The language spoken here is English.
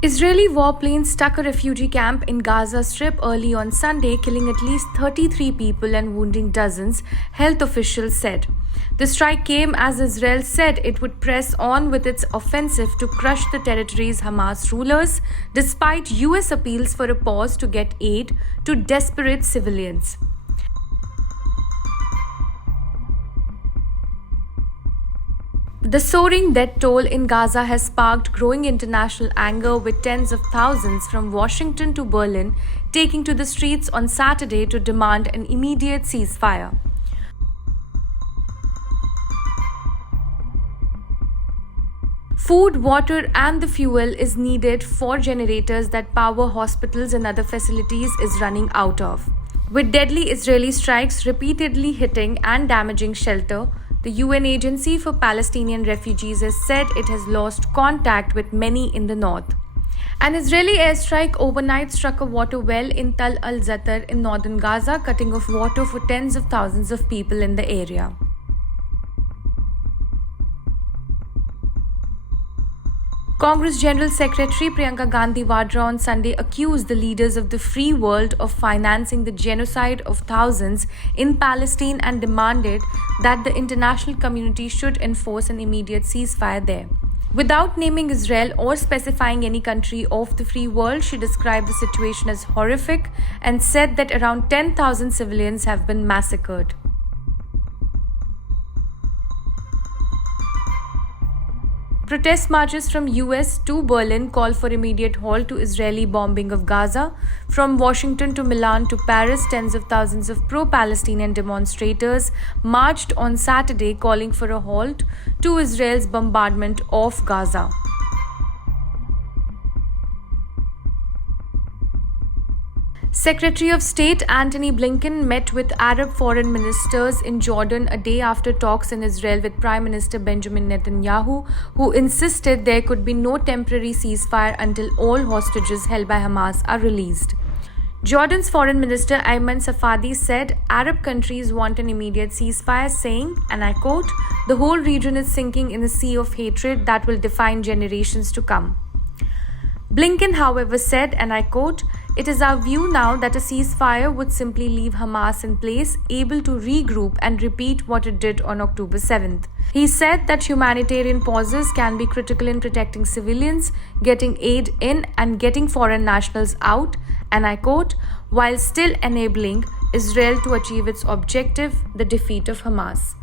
Israeli warplanes struck a refugee camp in Gaza Strip early on Sunday, killing at least 33 people and wounding dozens, health officials said. The strike came as Israel said it would press on with its offensive to crush the territory's Hamas rulers, despite US appeals for a pause to get aid to desperate civilians. The soaring death toll in Gaza has sparked growing international anger, with tens of thousands from Washington to Berlin taking to the streets on Saturday to demand an immediate ceasefire. Food, water, and the fuel is needed for generators that power hospitals and other facilities is running out of. With deadly Israeli strikes repeatedly hitting and damaging shelter, the UN Agency for Palestinian Refugees has said it has lost contact with many in the north. An Israeli airstrike overnight struck a water well in Tal al-Zatar in northern Gaza, cutting off water for tens of thousands of people in the area. Congress General Secretary Priyanka Gandhi Vadra on Sunday accused the leaders of the free world of financing the genocide of thousands in Palestine and demanded that the international community should enforce an immediate ceasefire there. Without naming Israel or specifying any country of the free world, she described the situation as horrific and said that around 10,000 civilians have been massacred. Protest marches from US to Berlin call for immediate halt to Israeli bombing of Gaza. From Washington to Milan to Paris, tens of thousands of pro-Palestinian demonstrators marched on Saturday calling for a halt to Israel's bombardment of Gaza. Secretary of State Antony Blinken met with Arab foreign ministers in Jordan a day after talks in Israel with Prime Minister Benjamin Netanyahu, who insisted there could be no temporary ceasefire until all hostages held by Hamas are released. Jordan's Foreign Minister Ayman Safadi said Arab countries want an immediate ceasefire, saying, and I quote, "The whole region is sinking in a sea of hatred that will define generations to come." Blinken, however, said, and I quote, "It is our view now that a ceasefire would simply leave Hamas in place, able to regroup and repeat what it did on October 7th. He said that humanitarian pauses can be critical in protecting civilians, getting aid in, and getting foreign nationals out, and I quote, while still enabling Israel to achieve its objective, the defeat of Hamas.